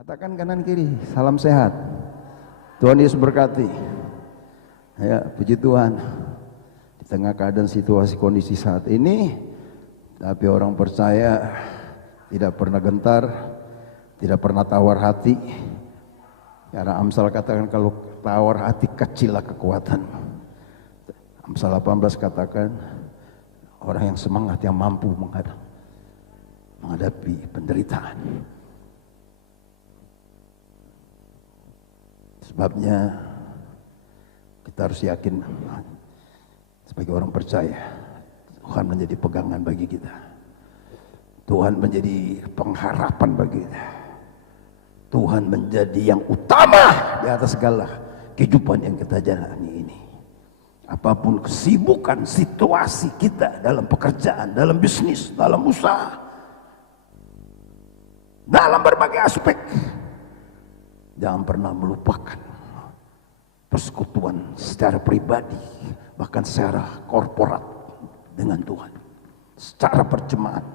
Katakan kanan kiri, salam sehat. Tuhan Yesus berkati. Ya, puji Tuhan. Di tengah keadaan situasi kondisi saat ini, tapi orang percaya tidak pernah gentar, tidak pernah tawar hati. Karena Amsal katakan kalau tawar hati kecillah kekuatan. Amsal 18 katakan orang yang semangat yang mampu menghadapi penderitaan. Sebabnya kita harus yakin sebagai orang percaya Tuhan menjadi pegangan bagi kita. Tuhan menjadi pengharapan bagi kita. Tuhan menjadi yang utama di atas segala kehidupan yang kita jalani ini. Apapun kesibukan situasi kita dalam pekerjaan, dalam bisnis, dalam usaha, dalam berbagai aspek, jangan pernah melupakan persekutuan secara pribadi, bahkan secara korporat dengan Tuhan, secara berjemaat.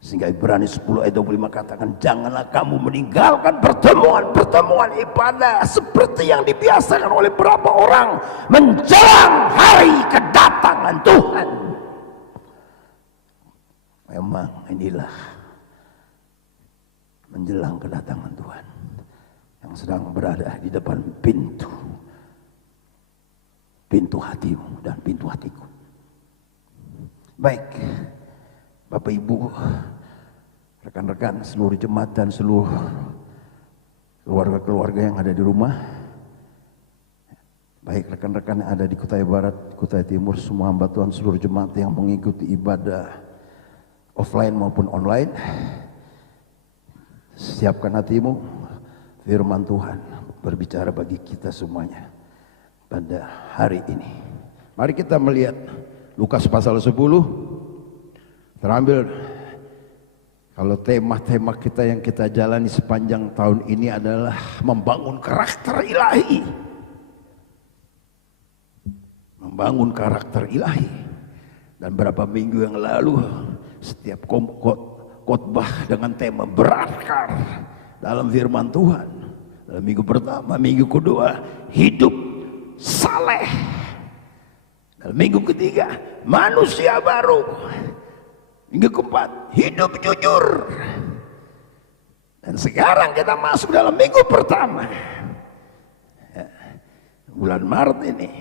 Sehingga Ibrani 10 ayat 25 katakan, janganlah kamu meninggalkan pertemuan-pertemuan ibadah seperti yang dibiasakan oleh beberapa orang menjelang hari kedatangan Tuhan. Memang inilah menjelang kedatangan Tuhan yang sedang berada di depan pintu hatimu dan pintu hatiku. Baik, Bapak Ibu, rekan-rekan, seluruh jemaat dan seluruh keluarga-keluarga yang ada di rumah, baik rekan-rekan yang ada di Kutai Barat, Kutai Timur, semua hamba Tuhan, seluruh jemaat yang mengikuti ibadah offline maupun online, siapkan hatimu. Firman Tuhan berbicara bagi kita semuanya pada hari ini. Mari kita melihat Lukas pasal 10. Terambil kalau tema-tema kita yang kita jalani sepanjang tahun ini adalah membangun karakter ilahi. Membangun karakter ilahi. Dan berapa minggu yang lalu setiap khotbah dengan tema berakar dalam firman Tuhan. Dalam minggu pertama, minggu kedua, hidup saleh. Dalam minggu ketiga, manusia baru. Minggu keempat, hidup jujur. Dan sekarang kita masuk dalam minggu pertama, ya, bulan Maret ini.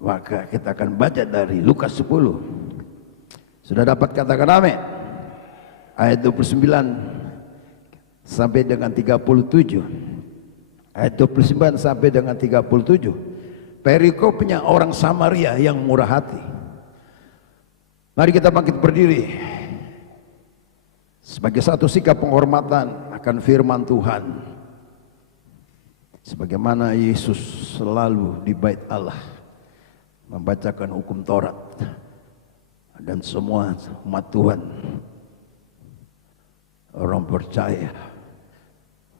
Maka kita akan baca dari Lukas 10. Sudah dapat katakan amin? Ayat 29 sampai dengan 37. Ayat 29 sampai dengan 37. Perikopnya orang Samaria yang murah hati. Mari kita bangkit berdiri sebagai satu sikap penghormatan akan firman Tuhan. Sebagaimana Yesus selalu di bait Allah membacakan hukum Taurat, dan semua umat Tuhan, orang percaya,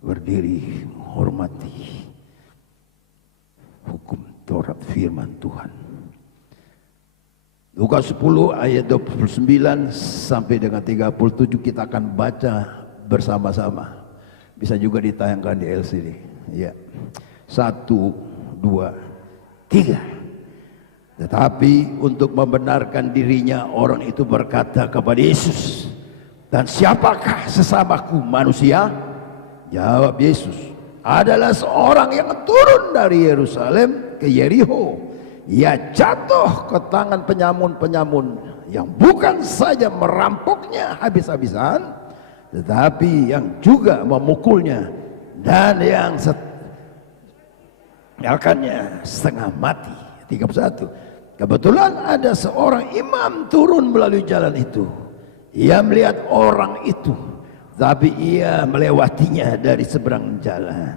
berdiri menghormati hukum Taurat firman Tuhan. Lukas 10 ayat 29 sampai dengan 37 kita akan baca bersama-sama. Bisa juga ditayangkan di LCD. Ya. 1, 2, 3. Tetapi untuk membenarkan dirinya, orang itu berkata kepada Yesus, dan siapakah sesamaku manusia? Jawab Yesus, adalah seorang yang turun dari Yerusalem ke Yeriko. Ia jatuh ke tangan penyamun-penyamun yang bukan saja merampoknya habis-habisan, tetapi yang juga memukulnya dan yang menyalahkannya setengah mati. 31. Kebetulan ada seorang imam turun melalui jalan itu. Ia melihat orang itu, tapi ia melewatinya dari seberang jalan.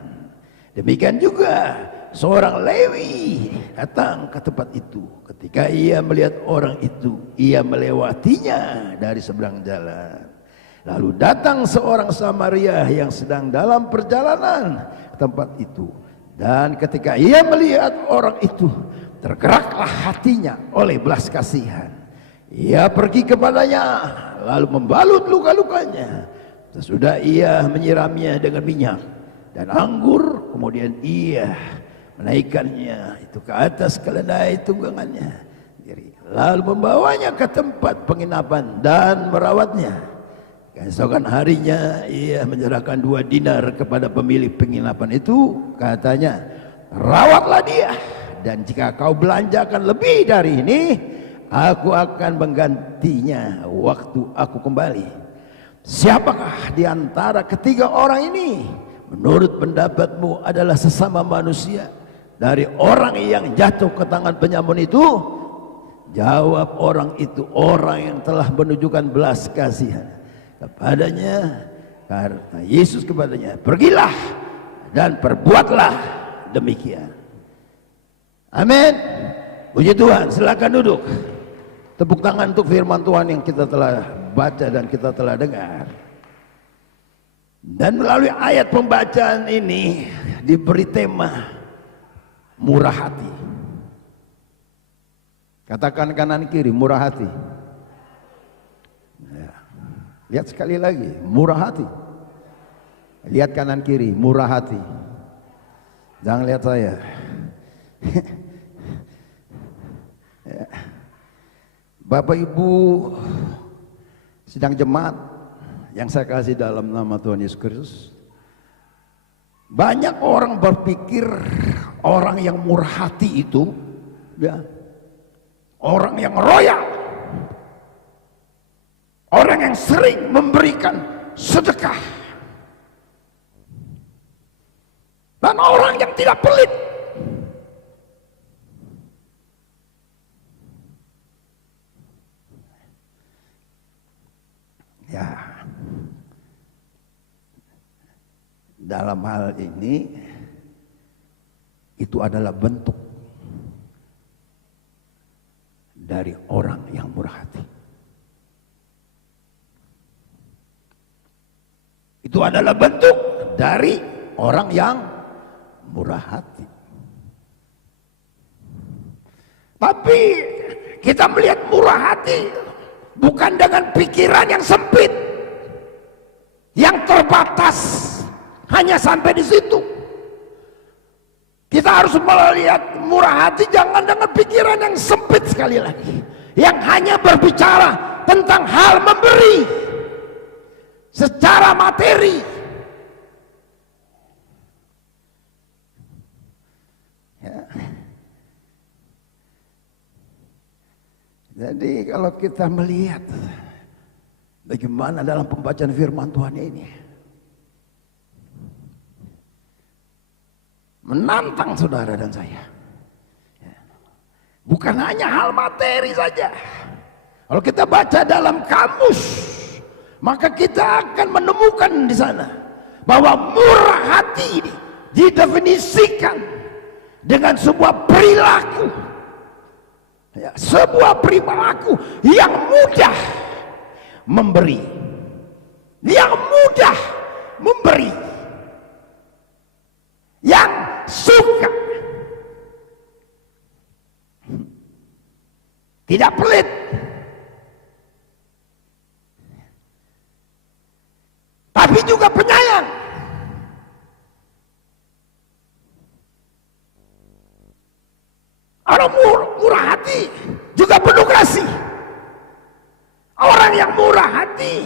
Demikian juga seorang Lewi datang ke tempat itu. Ketika ia melihat orang itu, ia melewatinya dari seberang jalan. Lalu datang seorang Samaria yang sedang dalam perjalanan ke tempat itu. Dan ketika ia melihat orang itu, tergeraklah hatinya oleh belas kasihan. Ia pergi kepadanya, lalu membalut luka-lukanya, Sesudah ia menyiramnya dengan minyak dan anggur, kemudian ia menaikkannya itu ke atas keledai tunggangannya, lalu membawanya ke tempat penginapan dan merawatnya. Keesokan harinya ia menyerahkan 2 dinar kepada pemilik penginapan itu, katanya, rawatlah dia, dan jika kau belanjakan lebih dari ini, aku akan menggantinya waktu aku kembali. Siapakah di antara ketiga orang ini menurut pendapatmu adalah sesama manusia dari orang yang jatuh ke tangan penyamun itu? Jawab orang itu, orang yang telah menunjukkan belas kasihan kepadanya. Karena Yesus kepadanya, pergilah dan perbuatlah demikian. Amin. Puji Tuhan. Silakan duduk. Tepuk tangan untuk firman Tuhan yang kita telah baca dan kita telah dengar. Dan melalui ayat pembacaan ini diberi tema murah hati. Katakan kanan kiri, murah hati. Ya. Lihat sekali lagi, murah hati. Lihat kanan kiri, murah hati. Jangan lihat saya. Ya. Bapak Ibu sidang jemaat yang saya kasih dalam nama Tuhan Yesus Kristus, banyak orang berpikir orang yang murah hati itu ya, orang yang royal, orang yang sering memberikan sedekah, dan orang yang tidak pelit. Ya, dalam hal ini itu adalah bentuk dari orang yang murah hati. Itu adalah bentuk dari orang yang murah hati. Tapi kita melihat murah hati bukan dengan pikiran yang sempit, yang terbatas, hanya sampai di situ. Kita harus melihat murah hati jangan dengan pikiran yang sempit sekali lagi, yang hanya berbicara tentang hal memberi secara materi. Ya. Jadi kalau kita melihat bagaimana dalam pembacaan firman Tuhan ini menantang saudara dan saya, bukan hanya hal materi saja. Kalau kita baca dalam kamus, maka kita akan menemukan di sana bahwa murah hati ini didefinisikan dengan sebuah perilaku, ya, sebuah perilaku yang mudah memberi, yang mudah memberi, yang suka, tidak pelit, tapi juga penyayang. Orang murah hati juga penuh kasih. Orang yang murah hati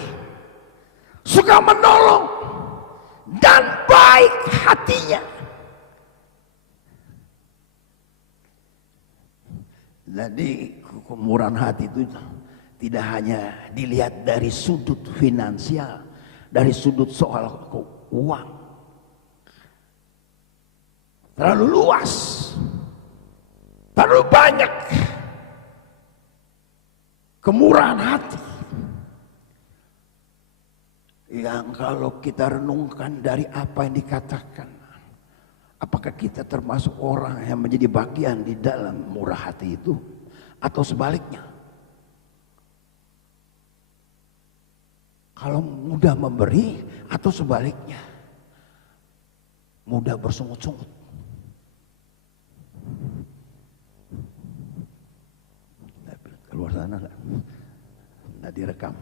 suka menolong dan baik hatinya. Jadi kemurahan hati itu tidak hanya dilihat dari sudut finansial, dari sudut soal uang, terlalu luas, terlalu banyak kemurahan hati yang kalau kita renungkan dari apa yang dikatakan, apakah kita termasuk orang yang menjadi bagian di dalam murah hati itu atau sebaliknya? Kalau mudah memberi atau sebaliknya mudah bersungut-sungut. Keluar sana nggak direkam.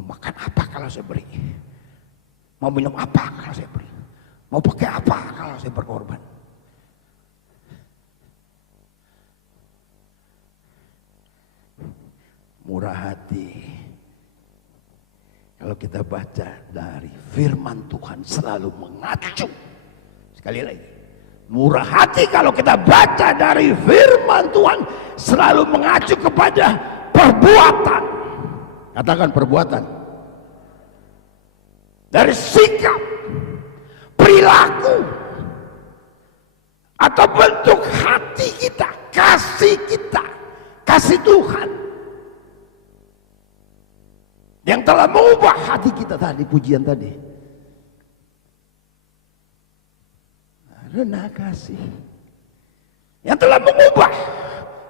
Mau makan apa kalau saya beri? Mau minum apa kalau saya beri? Mau pakai apa kalau saya berkorban? Murah hati. Kalau kita baca dari firman Tuhan selalu mengacu. Sekali lagi, murah hati kalau kita baca dari firman Tuhan selalu mengacu kepada perbuatan. Katakan perbuatan. Dari sikap, perilaku, atau bentuk hati kita, kasih Tuhan yang telah mengubah hati kita tadi, pujian tadi. Renah kasih yang telah mengubah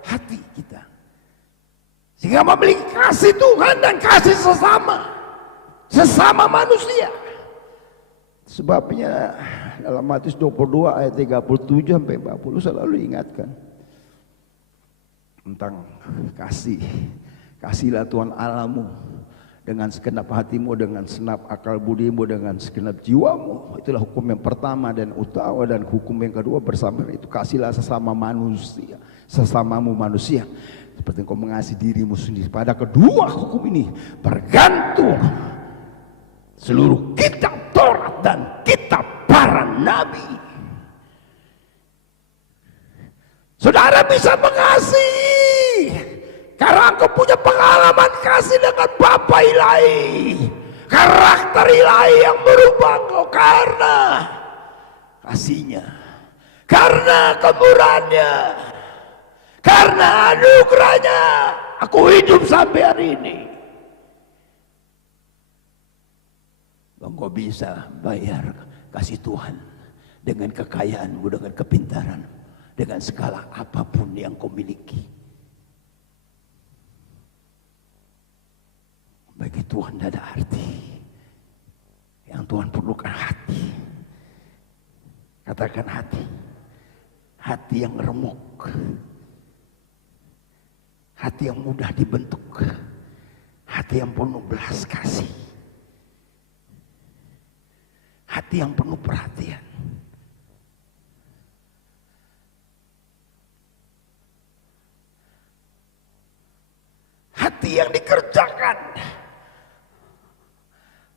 hati kita sehingga memiliki kasih Tuhan dan kasih sesama manusia. Sebabnya dalam Matius 22 ayat 37 sampai 40 selalu diingatkan tentang kasih. Kasihlah Tuhan Allahmu dengan segenap hatimu, dengan segenap akal budimu, dengan segenap jiwamu. Itulah hukum yang pertama dan utama. Dan hukum yang kedua bersama itu, kasihlah sesama manusia, sesamamu manusia seperti engkau mengasihi dirimu sendiri. Pada kedua hukum ini bergantung seluruh kitab Taurat dan kitab para nabi. Saudara bisa mengasihi karena engkau punya pengalaman kasih dengan Bapa ilahi, karakter ilahi yang merubah engkau karena kasihnya, karena kemurahannya, karena anugerahnya. Aku hidup sampai hari ini. Engkau bisa bayar kasih Tuhan dengan kekayaanmu, dengan kepintaran, dengan segala apapun yang kau miliki. Bagi Tuhan tidak ada arti. Yang Tuhan perlukan hati. Katakan hati. Hati yang remuk. Hati yang mudah dibentuk. Hati yang penuh belas kasih. Hati yang penuh perhatian. Hati yang dikerjakan.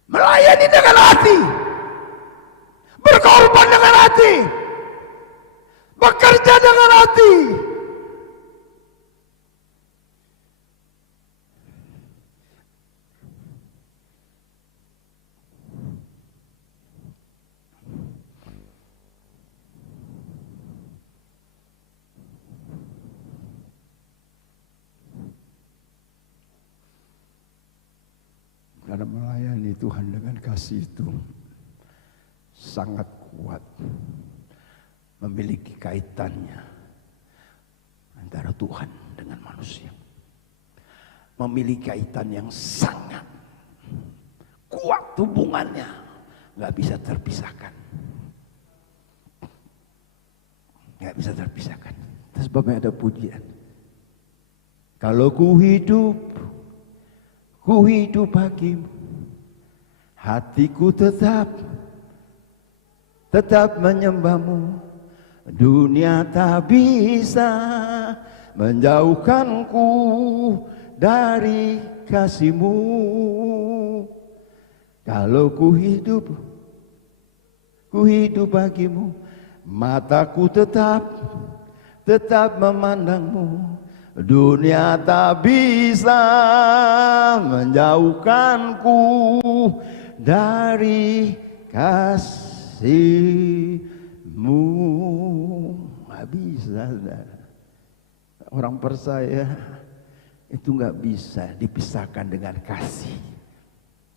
Melayani dengan hati, berkorban dengan hati, bekerja dengan hati. Karena melayani Tuhan dengan kasih itu sangat kuat, memiliki kaitannya antara Tuhan dengan manusia, memiliki kaitan yang sangat kuat hubungannya, nggak bisa terpisahkan, nggak bisa terpisahkan. Itu sebabnya ada pujian. Kalau ku hidup bagimu, hatiku tetap menyembahmu. Dunia tak bisa menjauhkanku dari kasihmu. Kalau ku hidup bagimu, mataku tetap memandangmu. Dunia tak bisa menjauhkanku dari kasihmu. Gak bisa, saudara. Orang percaya itu gak bisa dipisahkan dengan kasih.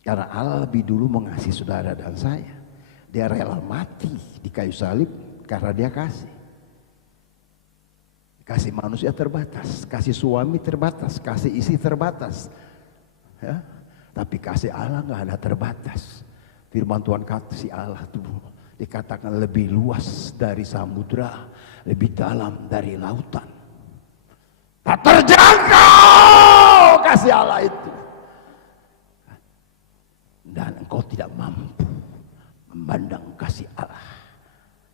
Karena Allah lebih dulu mengasihi saudara dan saya. Dia rela mati di kayu salib karena dia kasih. Kasih manusia terbatas, kasih suami terbatas, kasih istri terbatas, ya. Tapi kasih Allah nggak ada terbatas. Firman Tuhan kasih Allah itu dikatakan lebih luas dari samudra, lebih dalam dari lautan. Tak terjangkau kasih Allah itu. engkau tidak mampu memandang kasih Allah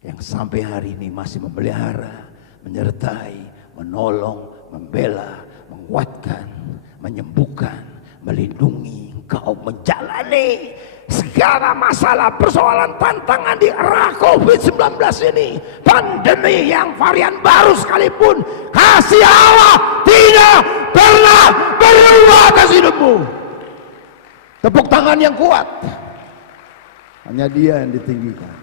yang sampai hari ini masih memelihara, menyertai, menolong, membela, menguatkan, menyembuhkan, melindungi engkau menjalani segala masalah, persoalan, tantangan di era COVID-19 ini, pandemi yang varian baru sekalipun, kasih Allah tidak pernah berubah atas hidupmu. Tepuk tangan yang kuat. Hanya Dia yang ditinggikan.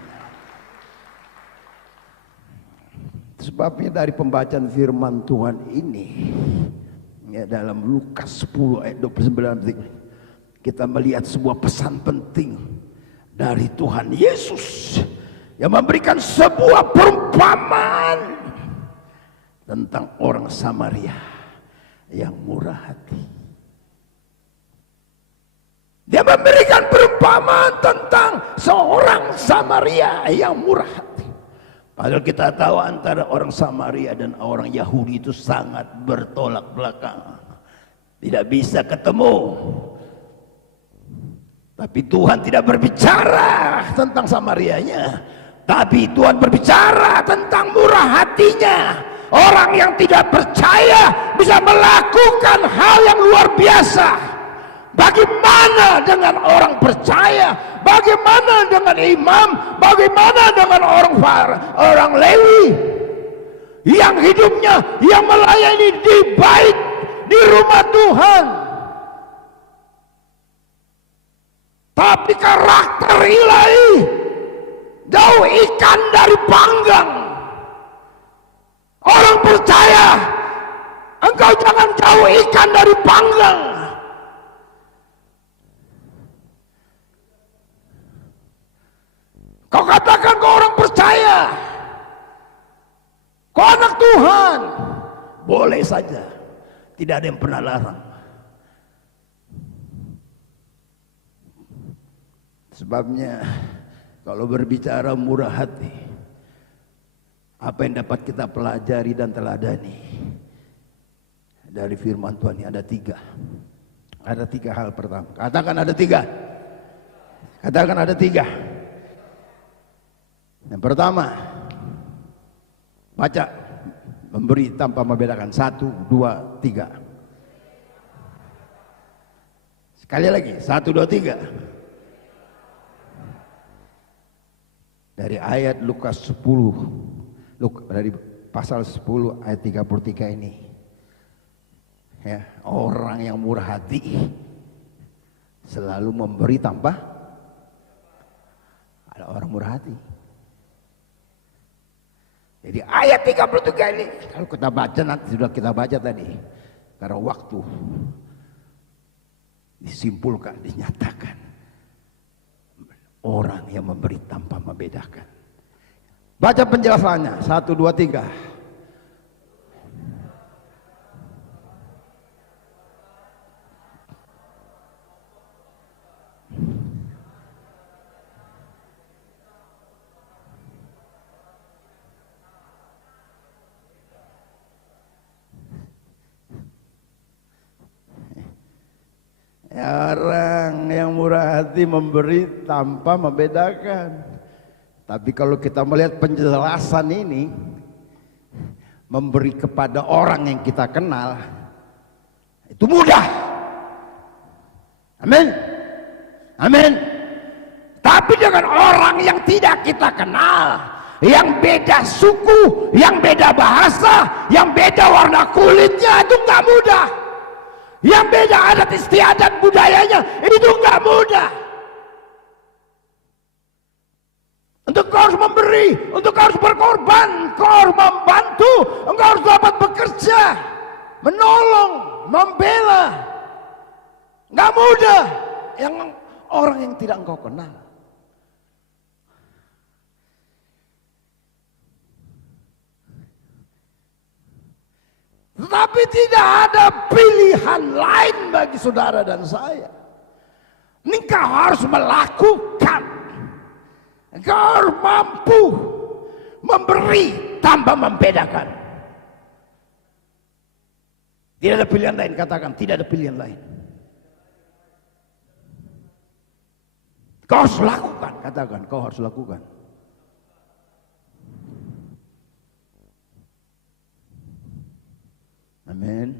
Sebabnya dari pembacaan firman Tuhan ini, ya, dalam Lukas 10 ayat 29, kita melihat sebuah pesan penting dari Tuhan Yesus yang memberikan sebuah perumpamaan tentang orang Samaria yang murah hati. Dia memberikan perumpamaan tentang seorang Samaria yang murah hati. Padahal kita tahu antara orang Samaria dan orang Yahudi itu sangat bertolak belakang, tidak bisa ketemu. Tapi Tuhan tidak berbicara tentang Samarianya, tapi Tuhan berbicara tentang murah hatinya. Orang yang tidak percaya bisa melakukan hal yang luar biasa. Bagaimana dengan orang percaya? Bagaimana dengan imam? Bagaimana dengan orang Lewi yang hidupnya, yang melayani di bait, di rumah Tuhan, tapi karakter ilahi jauh ikan dari panggang. Orang percaya, engkau jangan jauh ikan dari panggang. Kau katakan kau orang percaya, kau anak Tuhan, boleh saja, tidak ada yang pernah larang. Sebabnya kalau berbicara murah hati, apa yang dapat kita pelajari dan teladani dari firman Tuhan ini ada tiga. Ada tiga hal pertama. Katakan ada tiga. Katakan ada tiga. Yang pertama, baca, memberi tanpa membedakan. 1, 2, 3. Sekali lagi, 1, 2, 3. Dari ayat Lukas 10, dari pasal 10 ayat 33 ini, ya, orang yang murah hati selalu memberi tanpa ada orang murah hati. Jadi ayat 33 ini kalau kita baca, nanti sudah kita baca tadi, karena waktu disimpulkan, dinyatakan orang yang memberi tanpa membedakan. Baca penjelasannya 1, 2, 3. Orang yang murah hati memberi tanpa membedakan. Tapi kalau kita melihat penjelasan ini, memberi kepada orang yang kita kenal itu mudah. Amin. Amin. Tapi dengan orang yang tidak kita kenal, yang beda suku, yang beda bahasa, yang beda warna kulitnya, itu nggak mudah. Yang beda adat istiadat budayanya, itu nggak mudah. Untuk kau harus memberi, untuk kau harus berkorban, kau harus membantu, engkau harus dapat bekerja, menolong, membela. Nggak mudah. Yang orang yang tidak engkau kenal. Tetapi tidak ada pilihan lain bagi saudara dan saya. Engkau harus melakukan. Engkau harus mampu memberi tanpa membedakan. Tidak ada pilihan lain, katakan tidak ada pilihan lain. Kau harus lakukan, katakan kau harus lakukan. Amin.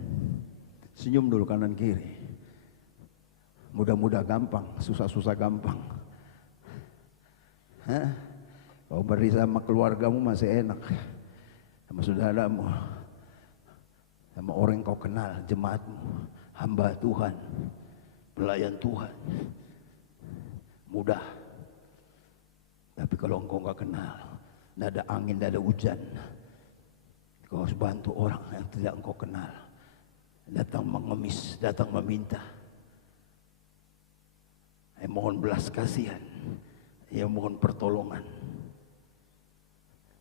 Senyum dulu kanan kiri. Mudah-mudah gampang, susah-susah gampang. Hah? Kau beri sama keluargamu masih enak, sama saudaramu, sama orang yang kau kenal, jemaatmu, hamba Tuhan, pelayan Tuhan, mudah. Tapi kalau engkau nggak kenal, tidak ada angin, tidak ada hujan, kau harus bantu orang yang tidak engkau kenal, datang mengemis, datang meminta, mohon belas kasihan, mohon pertolongan.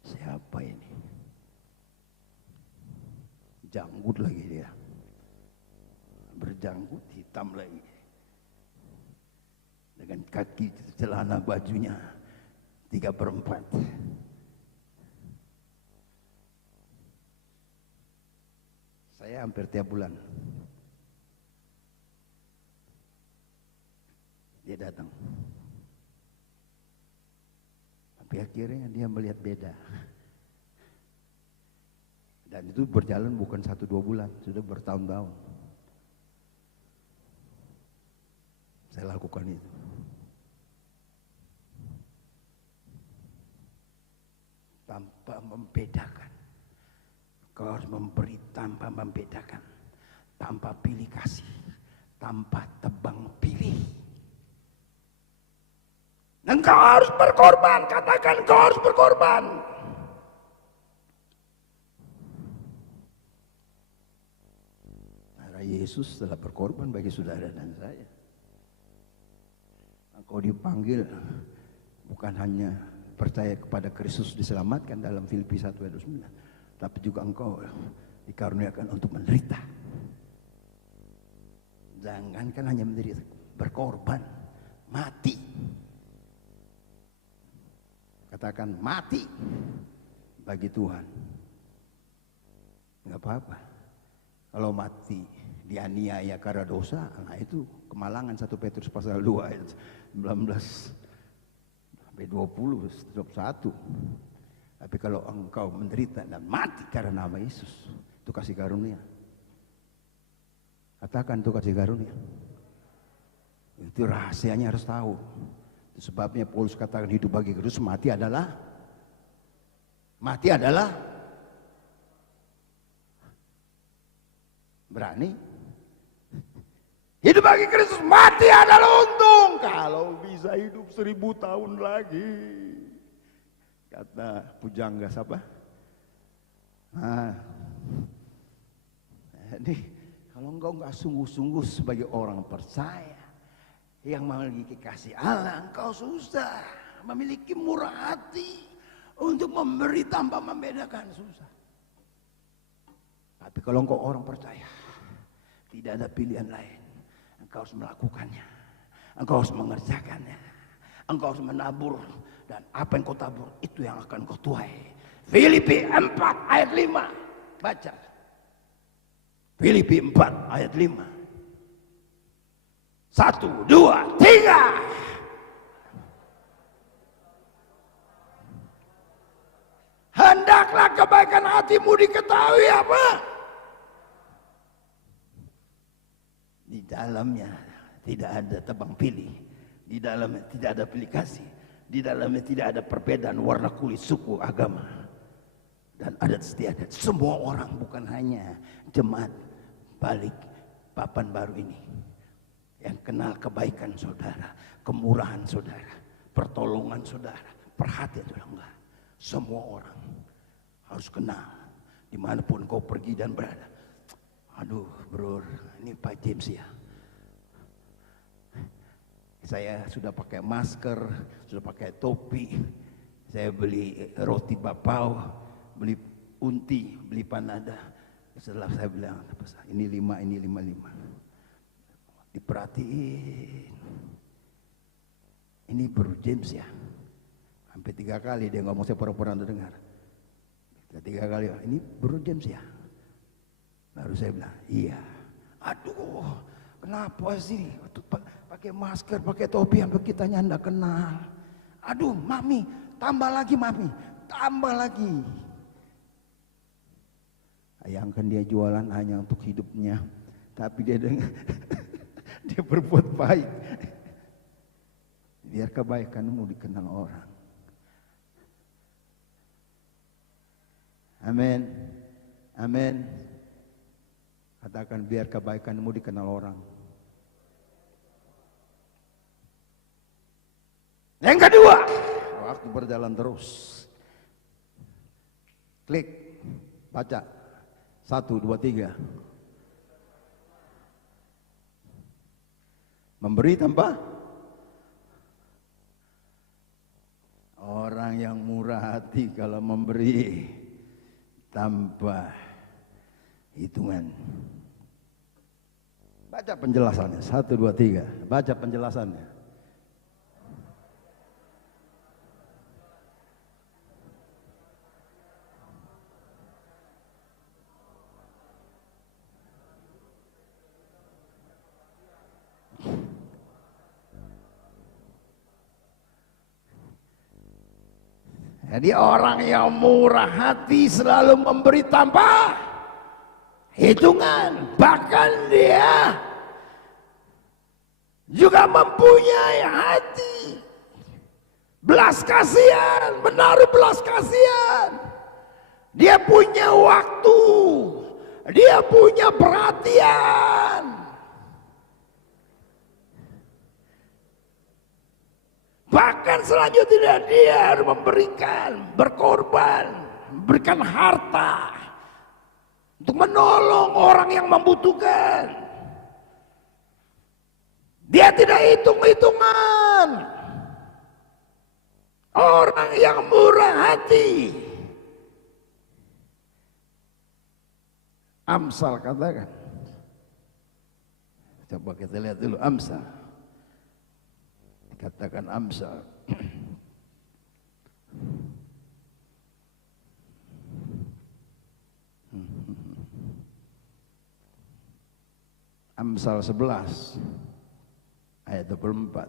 Siapa ini? Janggut lagi dia, berjanggut hitam lagi, dengan kaki celana bajunya 3/4. Saya hampir tiap bulan dia datang, tapi akhirnya dia melihat beda. Dan itu berjalan bukan 1-2 bulan, sudah bertahun-tahun. Saya lakukan itu. Tanpa membedakan. Kau harus memberi tanpa membedakan. Tanpa pilih kasih. Tanpa tebang pilih. Dan kau harus berkorban, katakan kau harus berkorban. Yesus telah berkorban bagi saudara dan saya. Engkau dipanggil bukan hanya percaya kepada Kristus diselamatkan dalam Filipi 1:29, tapi juga engkau dikaruniakan untuk menderita. Jangankan hanya menderita, berkorban, mati. Katakan mati bagi Tuhan. Enggak apa-apa. Kalau mati dianiaya karena dosa, nah itu kemalangan. 1 Petrus pasal 2 ayat 19 sampai 20 1. Tapi kalau engkau menderita dan mati karena nama Yesus, itu kasih karunia. Katakan itu kasih karunia. Itu rahasianya harus tahu. Itu sebabnya Paulus katakan hidup bagi Kristus, mati adalah berani. Hidup bagi Kristus, mati adalah untung. Kalau bisa hidup 1000 tahun lagi, kata pujangga siapa? Jadi kalau engkau nggak sungguh-sungguh sebagai orang percaya yang memiliki kasih Allah, engkau susah memiliki murah hati untuk memberi tanpa membedakan, susah. Tapi kalau engkau orang percaya, tidak ada pilihan lain. Engkau harus melakukannya. Engkau harus mengerjakannya. Engkau harus menabur. Dan apa yang kau tabur, itu yang akan kau tuai. Filipi 4 ayat 5. Baca. Filipi 4 ayat 5. 1, 2, 3. Hendaklah kebaikan hatimu diketahui apa? Di dalamnya tidak ada tebang pilih, di dalamnya tidak ada pilih kasih, di dalamnya tidak ada perbedaan warna kulit, suku, agama, dan adat istiadat. Semua orang, bukan hanya jemaat balik papan baru ini, yang kenal kebaikan saudara, kemurahan saudara, pertolongan saudara, perhatian saudara. Enggak. Semua orang harus kenal dimanapun kau pergi dan berada. Aduh bro, ini Pak James ya, saya sudah pakai masker, sudah pakai topi, saya beli roti bapau, beli unti, beli panada. Setelah saya bilang, ini 5, ini 5. Diperhatiin, ini Bro James ya. Sampai 3 kali dia ngomong, saya pura-pura dengar. 3 kali, ini Bro James ya. Baru saya bilang, iya. Aduh, kenapa sih? pakai masker, pakai topi, sampai kitanya enggak kenal. Aduh, mami, tambah lagi mami, tambah lagi. Bayangkan dia jualan hanya untuk hidupnya, tapi dia dengar dia berbuat baik. Biar kebaikanmu dikenal orang. Amin. Amin. Katakan, biar kebaikanmu dikenal orang. Yang kedua, waktu berjalan terus. Klik, baca. 1, 2, 3. Memberi tanpa. Orang yang murah hati kalau memberi tanpa hitungan. Baca penjelasannya. 1, 2, 3. Baca penjelasannya. Jadi orang yang murah hati selalu memberi tanpa hitungan. Bahkan dia juga mempunyai hati belas kasihan, menaruh belas kasihan. Dia punya waktu, dia punya perhatian. Bahkan selanjutnya dia harus memberikan, berkorban, memberikan harta untuk menolong orang yang membutuhkan. Dia tidak hitung-hitungan. Orang yang murah hati. Amsal katakan. Coba kita lihat dulu Amsal. Katakan Amsal. Amsal 11 ayat 24.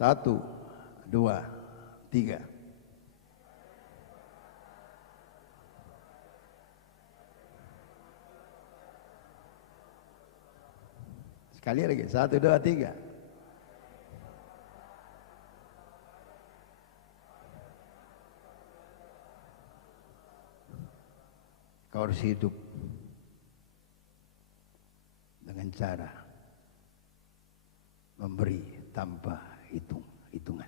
Satu, dua, tiga. Sekali lagi, 1, 2, 3. Kau harus hidup dengan cara memberi tanpa hitungan.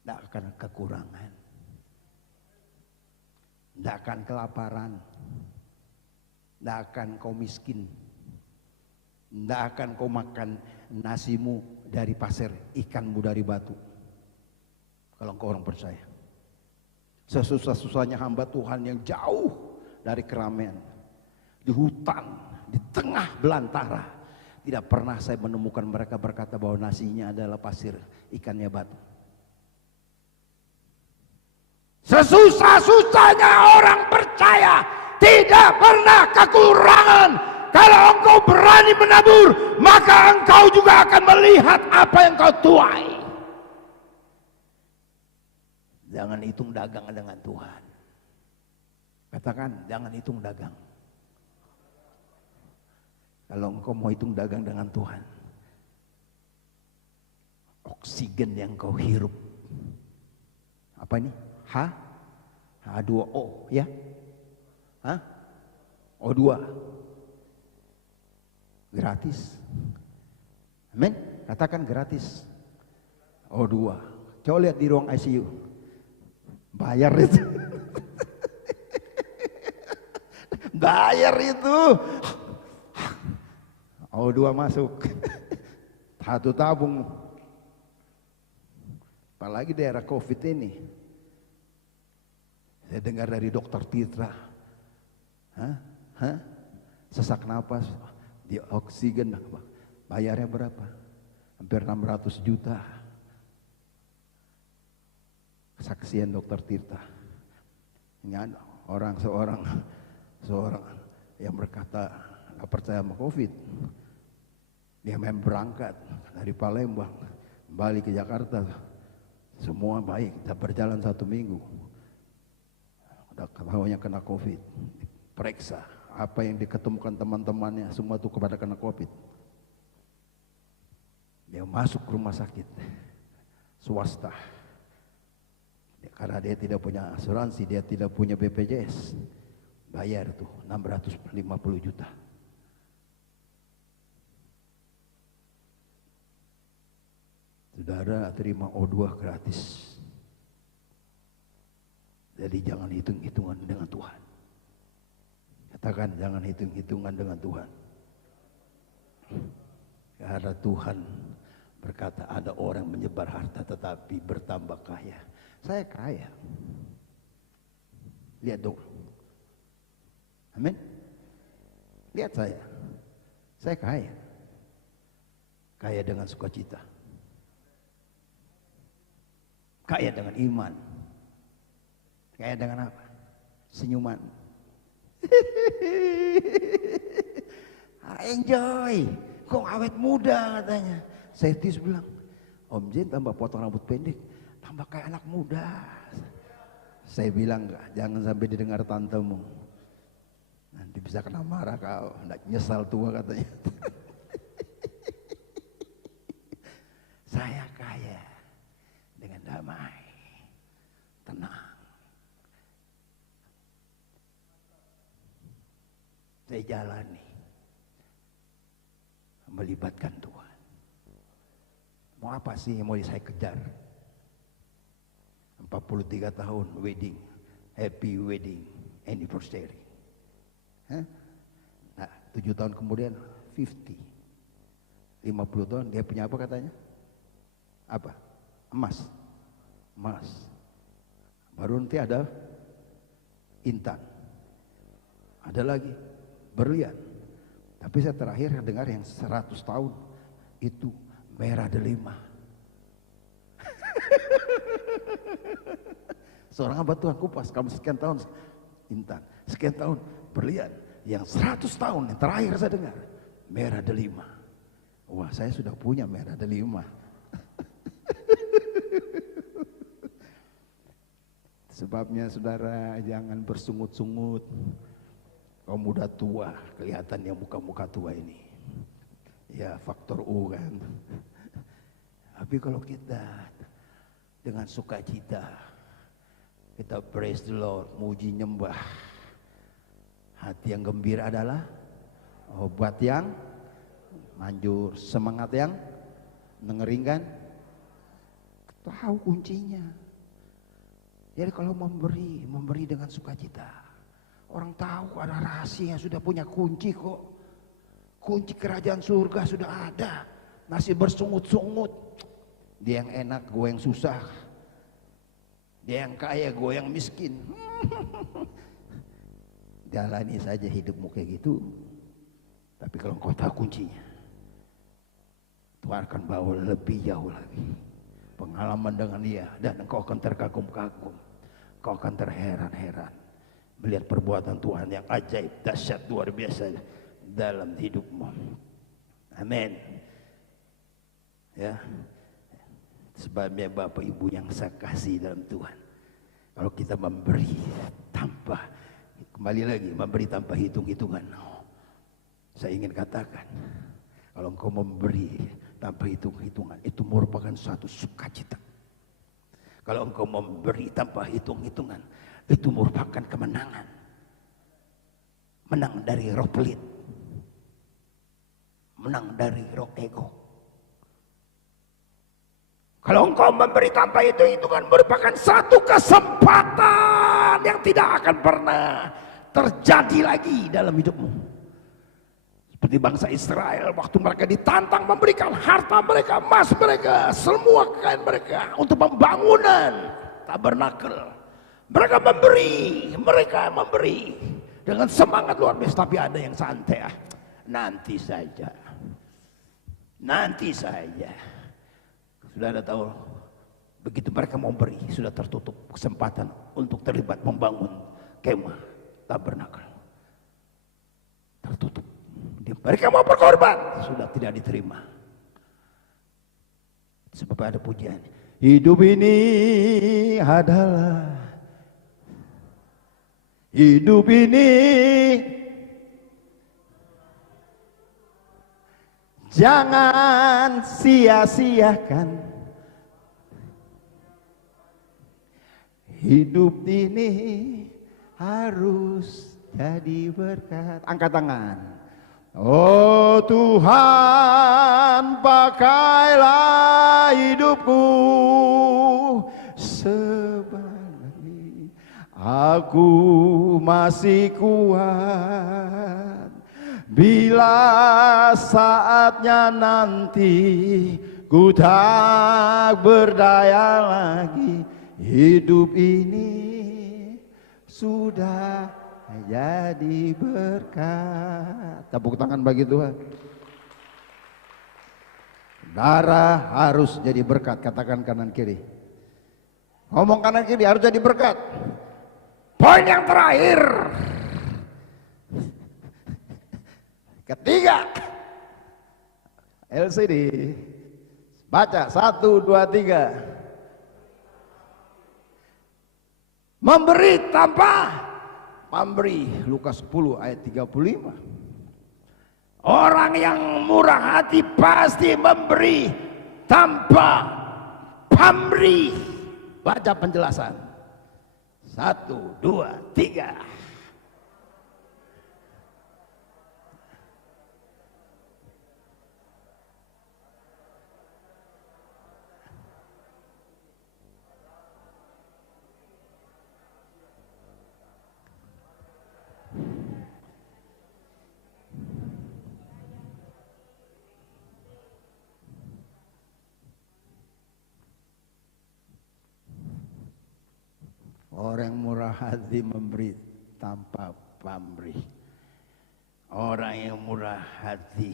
Tidak akan kekurangan, tidak akan kelaparan, tidak akan kau miskin. Tidak akan kau makan nasimu dari pasir, ikanmu dari batu. Kalau engkau orang percaya. Sesusah-susahnya hamba Tuhan yang jauh dari keramaian, di hutan, di tengah belantara, tidak pernah saya menemukan mereka berkata bahwa nasinya adalah pasir, ikannya batu. Sesusah-susahnya orang percaya tidak pernah kekurangan. Kalau engkau berani menabur, maka engkau juga akan melihat apa yang kau tuai. Jangan hitung dagang dengan Tuhan. Katakan, jangan hitung dagang. Kalau engkau mau hitung dagang dengan Tuhan, oksigen yang kau hirup, apa ini? H2O ya? O2 gratis. Amin. Katakan gratis. O2. Coba lihat di ruang ICU. Bayar itu. Bayar itu. O2 masuk. Satu tabung. Apalagi daerah COVID ini. Saya dengar dari dokter Titra. Sesak napas. Di oksigen bayarnya berapa? Hampir 600 juta. kesaksian Dr. Tirta. Ini ada seorang yang berkata nggak percaya sama COVID. Dia memang berangkat dari Palembang balik ke Jakarta, semua baik, kita berjalan 1 minggu. Udah ketahuannya kena COVID, periksa apa yang diketemukan teman-temannya semua itu kepada kena COVID. Dia masuk ke rumah sakit swasta. Karena dia tidak punya asuransi, dia tidak punya BPJS, bayar tuh 650 juta. Saudara terima O2 gratis. Jadi jangan hitung-hitungan dengan Tuhan. Katakan jangan hitung-hitungan dengan Tuhan. Karena Tuhan berkata ada orang menyebar harta tetapi bertambah kaya. Saya kaya. Lihat dong. Amin. Lihat saya. Saya kaya. Kaya dengan sukacita. Kaya dengan iman. Kaya dengan apa? Senyuman. Enjoy. Kok awet muda katanya. Saya bilang, Om Jen tambah potong rambut pendek, tambah kayak anak muda. Saya bilang, jangan sampai didengar tantemu. Nanti bisa kena marah kau, nggak nyesal tua katanya. Saya kaya dengan damai, tenang. Saya jalani, melibatkan Tuhan. Mau apa sih yang mau saya kejar? 43 tahun wedding, happy wedding anniversary. Nah, 7 tahun kemudian 50 tahun dia punya apa katanya? Apa? Emas. Baru nanti ada intan, ada lagi berlian. Tapi saya terakhir dengar yang 100 tahun itu merah delima. Seorang hamba Tuhan kupas, kamu sekian tahun intan, sekian tahun berlian, yang 100 tahun yang terakhir saya dengar merah delima. Wah, saya sudah punya merah delima. Sebabnya saudara jangan bersungut-sungut. Kau muda tua, kelihatan yang muka-muka tua ini. Ya faktor U kan. Tapi kalau kita dengan sukacita, kita praise the Lord, muji nyembah, hati yang gembira adalah obat yang manjur, semangat yang mengeringkan. Tahu kuncinya. Jadi kalau memberi dengan sukacita, orang tahu ada rahasia, sudah punya kunci kok. Kunci kerajaan surga sudah ada. Masih bersungut-sungut. Dia yang enak, gue yang susah. Dia yang kaya, gue yang miskin. Jalani saja hidupmu kayak gitu. Tapi kalau kau tahu kuncinya, Tuhan akan bawa lebih jauh lagi. Pengalaman dengan dia, dan engkau akan terkagum-kagum. Kau akan terheran-heran melihat perbuatan Tuhan yang ajaib, dahsyat, luar biasa dalam hidupmu. Amin. Ya. Sebabnya Bapak Ibu yang saya kasih dalam Tuhan, kalau kita memberi tanpa, kembali lagi, memberi tanpa hitung-hitungan. Saya ingin katakan, kalau engkau memberi tanpa hitung-hitungan, itu merupakan suatu sukacita. Kalau engkau memberi tanpa hitung-hitungan, itu merupakan kemenangan. Menang dari roh pelit, menang dari roh ego. Kalau engkau memberi tanpa hitung-hitungan, merupakan satu kesempatan yang tidak akan pernah terjadi lagi dalam hidupmu. Seperti bangsa Israel waktu mereka ditantang memberikan harta mereka, emas mereka, semua kekayaan mereka untuk pembangunan tabernakel. Mereka memberi dengan semangat luar biasa. Tapi ada yang santai, nanti saja. Sudah ada tahu Begitu mereka mau beri, sudah tertutup kesempatan untuk terlibat membangun kemah tabernakel. Tertutup. Mereka mau berkorban, sudah tidak diterima. Sebab ada pujian, hidup ini adalah, hidup ini jangan sia-siakan. Hidup ini harus jadi berkat. Angkat tangan. Oh Tuhan, pakailah hidupku sebagai aku masih kuat. Bila saatnya nanti ku tak berdaya lagi, hidup ini sudah jadi berkat. Tepuk tangan bagi Tuhan. Darah harus jadi berkat. Katakan kanan kiri. Ngomong kanan kiri, harus jadi berkat. Poin yang terakhir, ketiga, LCD. Baca 1, 2, 3. Memberi tanpa pamrih. Lukas 10 ayat 35. Orang yang murah hati pasti memberi tanpa pamrih. Baca penjelasan. 1, 2, 3. Orang murah hati memberi tanpa pamrih. Orang yang murah hati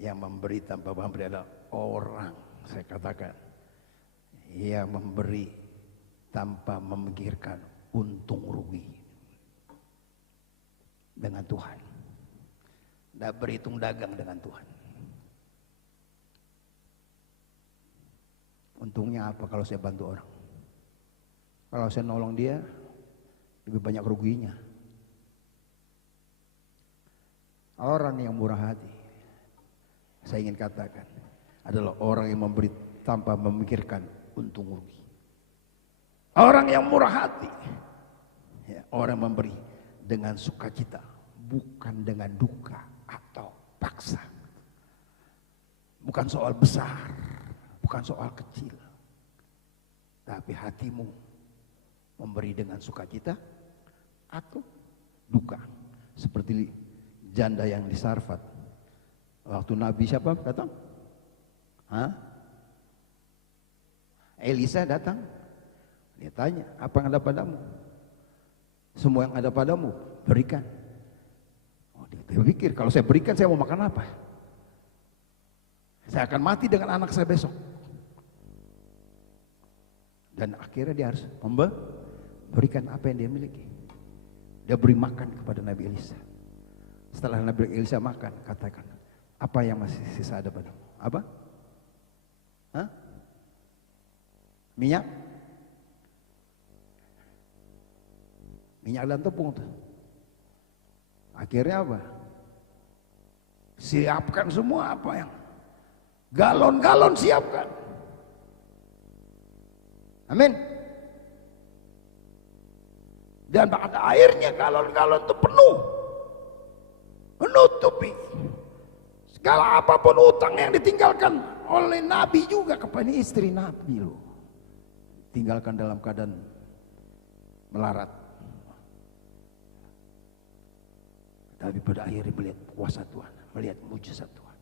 yang memberi tanpa pamrih adalah orang, saya katakan, yang memberi tanpa memikirkan untung rugi dengan Tuhan. Tidak berhitung dagang dengan Tuhan. Untungnya apa kalau saya bantu orang? Kalau saya nolong dia, lebih banyak ruginya. Orang yang murah hati, saya ingin katakan, adalah orang yang memberi tanpa memikirkan untung rugi. Orang yang murah hati, ya, orang memberi dengan sukacita, bukan dengan duka atau paksa. Bukan soal besar, bukan soal kecil, tapi hatimu memberi dengan sukacita atau duka. Seperti janda yang di Sarfat. Waktu Nabi siapa datang? Elisa datang. Dia tanya, apa yang ada padamu? Semua yang ada padamu berikan. Oh, dia pikir, kalau saya berikan saya mau makan apa? Saya akan mati dengan anak saya besok. Dan akhirnya dia harus memberikan apa yang dia miliki. Dia beri makan kepada Nabi Elisa. Setelah Nabi Elisa makan, katakan, apa yang masih sisa ada padamu? Apa? Minyak? Minyak dan tepung tuh. Akhirnya apa? Siapkan semua apa yang galon-galon siapkan. Amin. Dan pada akhirnya galon-galon itu penuh, menutupi segala apapun utang yang ditinggalkan oleh Nabi juga kepada istri Nabi loh. Tinggalkan dalam keadaan melarat. Tapi pada akhirnya melihat kuasa Tuhan, melihat mujizat Tuhan,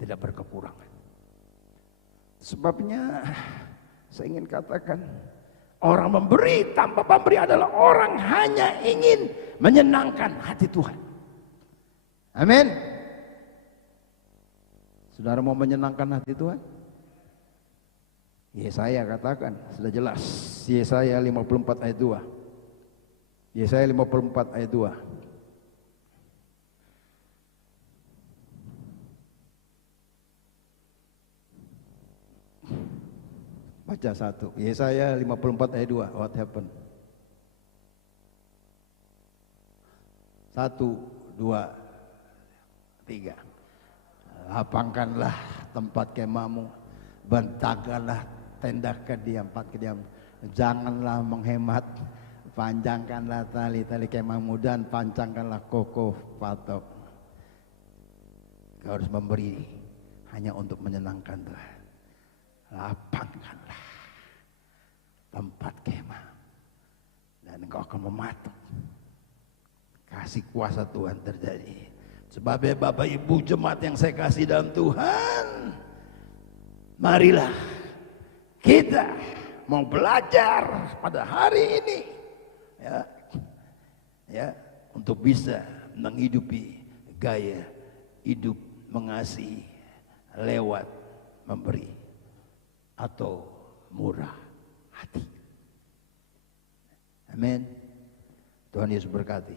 tidak berkekurangan. Sebabnya saya ingin katakan, orang memberi tanpa pemberi adalah orang hanya ingin menyenangkan hati Tuhan. Amin. Saudara mau menyenangkan hati Tuhan? Yesaya katakan, sudah jelas. Yesaya 54 ayat 2. Yesaya 54 ayat 2. Baca satu. Yesaya 54 ayat 2. What happened? 1, 2, 3. Lapangkanlah tempat kemahmu, bentangkanlah tenda kediaman. Janganlah menghemat, panjangkanlah tali-tali kemahmu dan pancangkanlah kokoh patok. Kau harus memberi hanya untuk menyenangkan Tuhan. Lapangkanlah tempat kemah dan engkau akan mematuk. Kasih kuasa Tuhan terjadi. Sebab Bapak Ibu jemaat yang saya kasih dalam Tuhan, marilah kita mau belajar pada hari ini ya untuk bisa menghidupi gaya hidup mengasihi lewat memberi atau murah hati. Amin. Tuhan Yesus berkati.